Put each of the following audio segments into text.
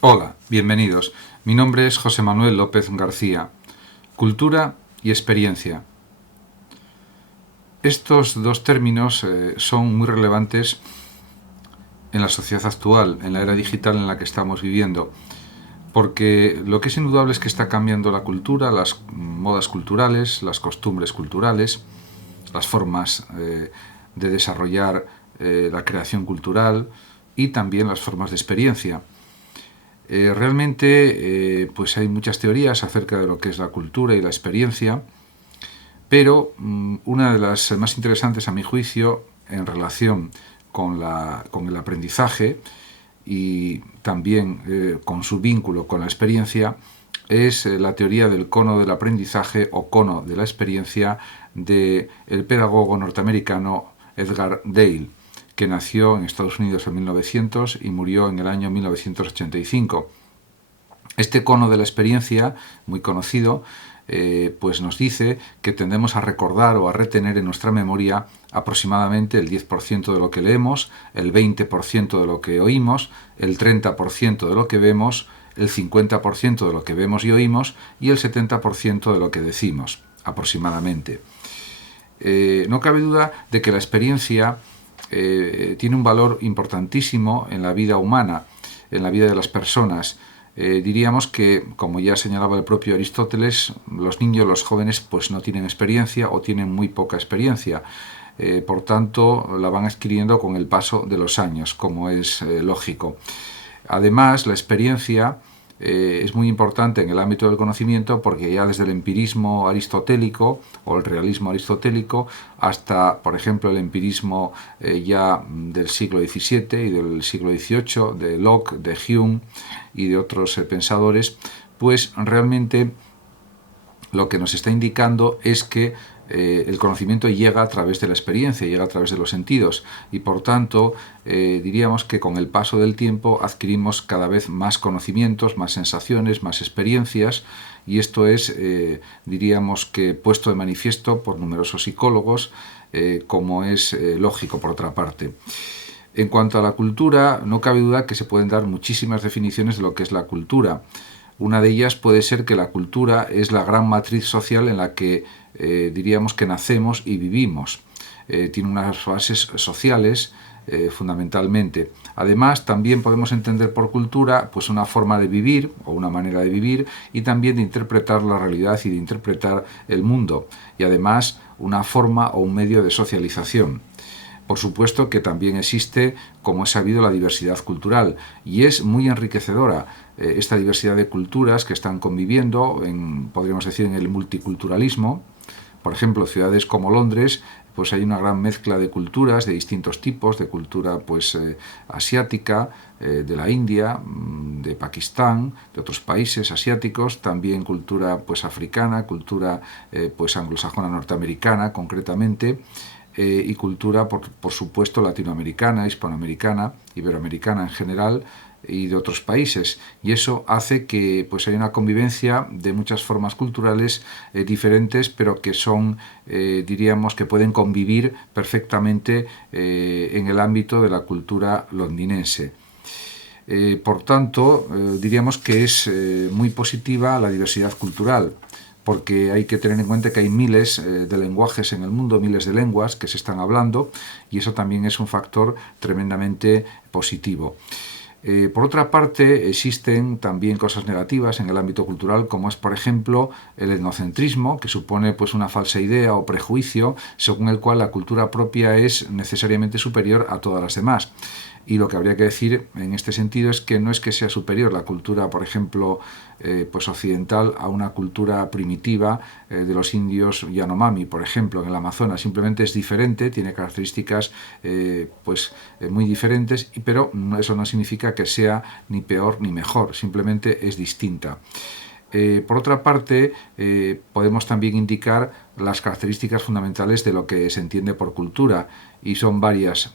Hola, bienvenidos. Mi nombre es José Manuel López García. Cultura y experiencia. Estos dos términos son muy relevantes en la sociedad actual, en la era digital en la que estamos viviendo, porque lo que es indudable es que está cambiando la cultura, las modas culturales, las costumbres culturales, las formas de desarrollar la creación cultural y también las formas de experiencia. Realmente pues hay muchas teorías acerca de lo que es la cultura y la experiencia, pero una de las más interesantes a mi juicio en relación con el aprendizaje y también con su vínculo con la experiencia es la teoría del cono del aprendizaje o cono de la experiencia del pedagogo norteamericano Edgar Dale, que nació en Estados Unidos en 1900 y murió en el año 1985. Este cono de la experiencia, muy conocido, pues nos dice que tendemos a recordar o a retener en nuestra memoria aproximadamente el 10% de lo que leemos, el 20% de lo que oímos, el 30% de lo que vemos, el 50% de lo que vemos y oímos y el 70% de lo que decimos, aproximadamente. No cabe duda de que la experiencia tiene un valor importantísimo en la vida humana, en la vida de las personas. Diríamos que, como ya señalaba el propio Aristóteles, los niños, los jóvenes, pues no tienen experiencia o tienen muy poca experiencia. Por tanto, la van adquiriendo con el paso de los años, como es lógico. Además, la experiencia es muy importante en el ámbito del conocimiento porque ya desde el empirismo aristotélico o el realismo aristotélico hasta, por ejemplo, el empirismo ya del siglo XVII y del siglo XVIII, de Locke, de Hume y de otros pensadores, pues realmente lo que nos está indicando es que el conocimiento llega a través de la experiencia, llega a través de los sentidos y por tanto diríamos que con el paso del tiempo adquirimos cada vez más conocimientos, más sensaciones, más experiencias y esto es, diríamos que puesto de manifiesto por numerosos psicólogos, como es lógico por otra parte. En cuanto a la cultura, no cabe duda que se pueden dar muchísimas definiciones de lo que es la cultura. Una de ellas puede ser que la cultura es la gran matriz social en la que diríamos que nacemos y vivimos. Tiene unas bases sociales fundamentalmente. Además, también podemos entender por cultura pues una forma de vivir o una manera de vivir y también de interpretar la realidad y de interpretar el mundo. Y además una forma o un medio de socialización. Por supuesto que también existe, como es sabido, la diversidad cultural y es muy enriquecedora esta diversidad de culturas que están conviviendo, podríamos decir, en el multiculturalismo. Por ejemplo, ciudades como Londres, pues hay una gran mezcla de culturas de distintos tipos, de cultura pues asiática, de la India, de Pakistán, de otros países asiáticos, también cultura pues africana, cultura pues anglosajona norteamericana concretamente. Y cultura, por supuesto, latinoamericana, hispanoamericana, iberoamericana en general y de otros países. Y eso hace que pues, haya una convivencia de muchas formas culturales diferentes, pero que son, diríamos, que pueden convivir perfectamente en el ámbito de la cultura londinense. Por tanto, diríamos que es muy positiva la diversidad cultural, porque hay que tener en cuenta que hay miles de lenguajes en el mundo, miles de lenguas que se están hablando, y eso también es un factor tremendamente positivo. Por otra parte, existen también cosas negativas en el ámbito cultural, como es, por ejemplo, el etnocentrismo, que supone pues, una falsa idea o prejuicio según el cual la cultura propia es necesariamente superior a todas las demás. Y lo que habría que decir en este sentido es que no es que sea superior la cultura, por ejemplo, pues occidental a una cultura primitiva de los indios Yanomami, por ejemplo, en el Amazonas. Simplemente es diferente, tiene características muy diferentes, pero eso no significa que sea ni peor ni mejor, simplemente es distinta. Por otra parte, podemos también indicar las características fundamentales de lo que se entiende por cultura, y son varias.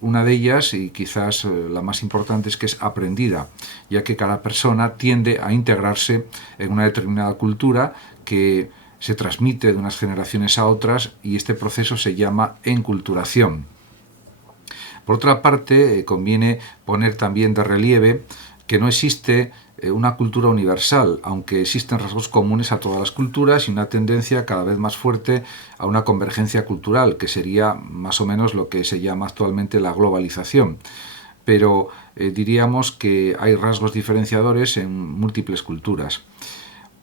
Una de ellas, y quizás la más importante, es que es aprendida, ya que cada persona tiende a integrarse en una determinada cultura que se transmite de unas generaciones a otras, y este proceso se llama enculturación. Por otra parte, conviene poner también de relieve que no existe una cultura universal, aunque existen rasgos comunes a todas las culturas y una tendencia cada vez más fuerte a una convergencia cultural, que sería más o menos lo que se llama actualmente la globalización. Pero diríamos que hay rasgos diferenciadores en múltiples culturas.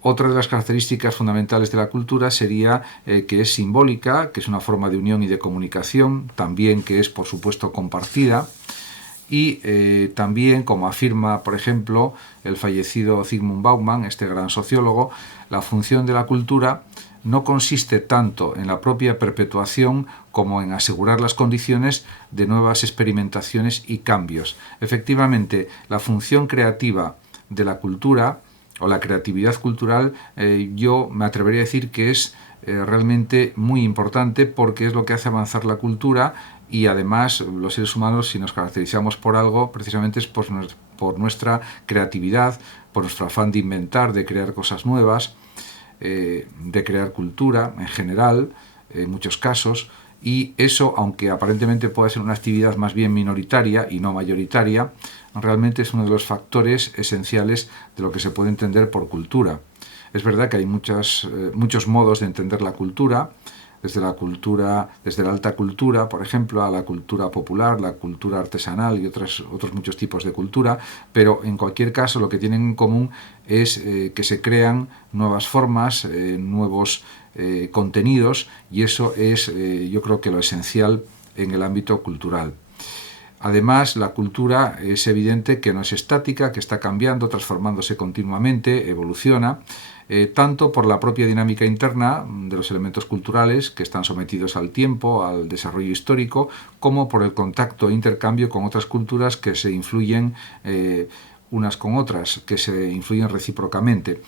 Otra de las características fundamentales de la cultura sería que es simbólica, que es una forma de unión y de comunicación, también que es, por supuesto, compartida, y también, como afirma, por ejemplo, el fallecido Zygmunt Bauman, este gran sociólogo, la función de la cultura no consiste tanto en la propia perpetuación como en asegurar las condiciones de nuevas experimentaciones y cambios. Efectivamente, la función creativa de la cultura o la creatividad cultural, yo me atrevería a decir que es realmente muy importante, porque es lo que hace avanzar la cultura. Y además los seres humanos, si nos caracterizamos por algo, precisamente es por nuestra creatividad, por nuestro afán de inventar, de crear cosas nuevas, de crear cultura en general, en muchos casos. Y eso, aunque aparentemente pueda ser una actividad más bien minoritaria y no mayoritaria, realmente es uno de los factores esenciales de lo que se puede entender por cultura. Es verdad que hay muchos modos de entender la cultura, desde la alta cultura, por ejemplo, a la cultura popular, la cultura artesanal y otros muchos tipos de cultura, pero en cualquier caso lo que tienen en común es que se crean nuevas formas, nuevos contenidos, y eso es, yo creo que lo esencial en el ámbito cultural. Además, la cultura es evidente que no es estática, que está cambiando, transformándose continuamente, evoluciona, tanto por la propia dinámica interna de los elementos culturales, que están sometidos al tiempo, al desarrollo histórico, como por el contacto e intercambio con otras culturas que se influyen unas con otras, que se influyen recíprocamente.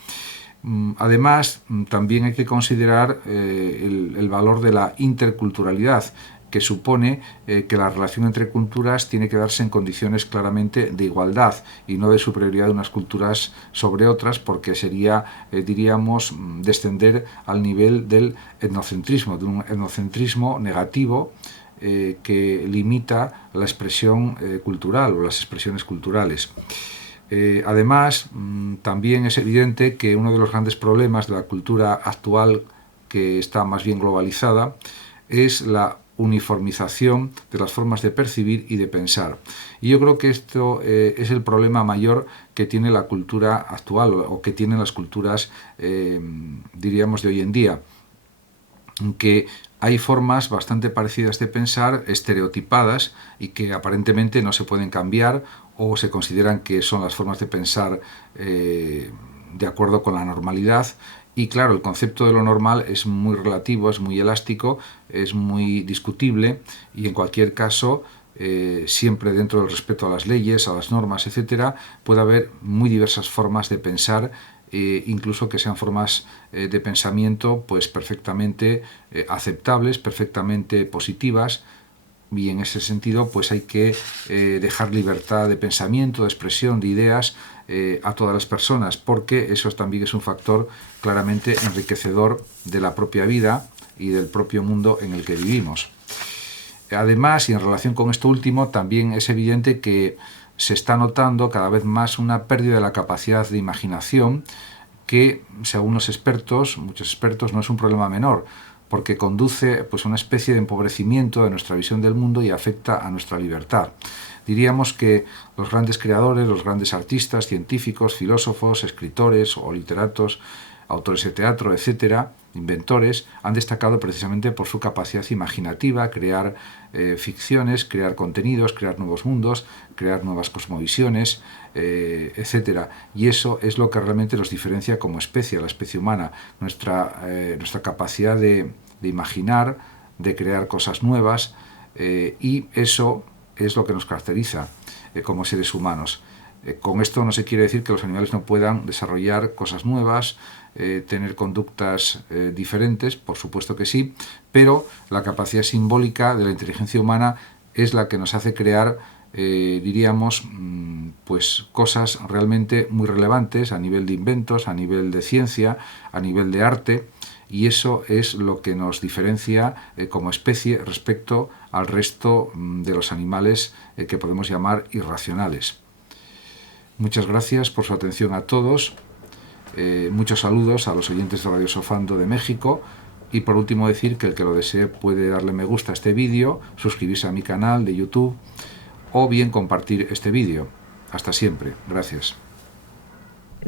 Además, también hay que considerar el valor de la interculturalidad, que supone que la relación entre culturas tiene que darse en condiciones claramente de igualdad y no de superioridad de unas culturas sobre otras, porque sería, diríamos, descender al nivel del etnocentrismo, de un etnocentrismo negativo que limita la expresión cultural o las expresiones culturales. Además, también es evidente que uno de los grandes problemas de la cultura actual, que está más bien globalizada, es la uniformización de las formas de percibir y de pensar. Y yo creo que esto es el problema mayor que tiene la cultura actual, o que tienen las culturas, diríamos, de hoy en día, que hay formas bastante parecidas de pensar, estereotipadas, y que aparentemente no se pueden cambiar, o se consideran que son las formas de pensar de acuerdo con la normalidad. Y claro, el concepto de lo normal es muy relativo, es muy elástico, es muy discutible, y en cualquier caso, siempre dentro del respeto a las leyes, a las normas, etcétera, puede haber muy diversas formas de pensar, incluso que sean formas de pensamiento pues perfectamente aceptables, perfectamente positivas. Y en ese sentido pues hay que dejar libertad de pensamiento, de expresión, de ideas a todas las personas, porque eso también es un factor claramente enriquecedor de la propia vida y del propio mundo en el que vivimos. Además, y en relación con esto último, también es evidente que se está notando cada vez más una pérdida de la capacidad de imaginación, que, según los expertos, muchos expertos, no es un problema menor, porque conduce pues, a una especie de empobrecimiento de nuestra visión del mundo y afecta a nuestra libertad. Diríamos que los grandes creadores, los grandes artistas, científicos, filósofos, escritores o literatos, autores de teatro, etcétera, inventores, han destacado precisamente por su capacidad imaginativa, crear ficciones, crear contenidos, crear nuevos mundos, crear nuevas cosmovisiones, etcétera. Y eso es lo que realmente nos diferencia como especie, la especie humana, nuestra capacidad de imaginar, de crear cosas nuevas, y eso es lo que nos caracteriza como seres humanos. Con esto no se quiere decir que los animales no puedan desarrollar cosas nuevas, tener conductas diferentes, por supuesto que sí, pero la capacidad simbólica de la inteligencia humana es la que nos hace crear, diríamos, pues cosas realmente muy relevantes a nivel de inventos, a nivel de ciencia, a nivel de arte, y eso es lo que nos diferencia como especie respecto al resto de los animales que podemos llamar irracionales. Muchas gracias por su atención a todos. Muchos saludos a los oyentes de Radio Sofando de México. Y por último decir que el que lo desee puede darle me gusta a este vídeo, suscribirse a mi canal de YouTube o bien compartir este vídeo. Hasta siempre. Gracias.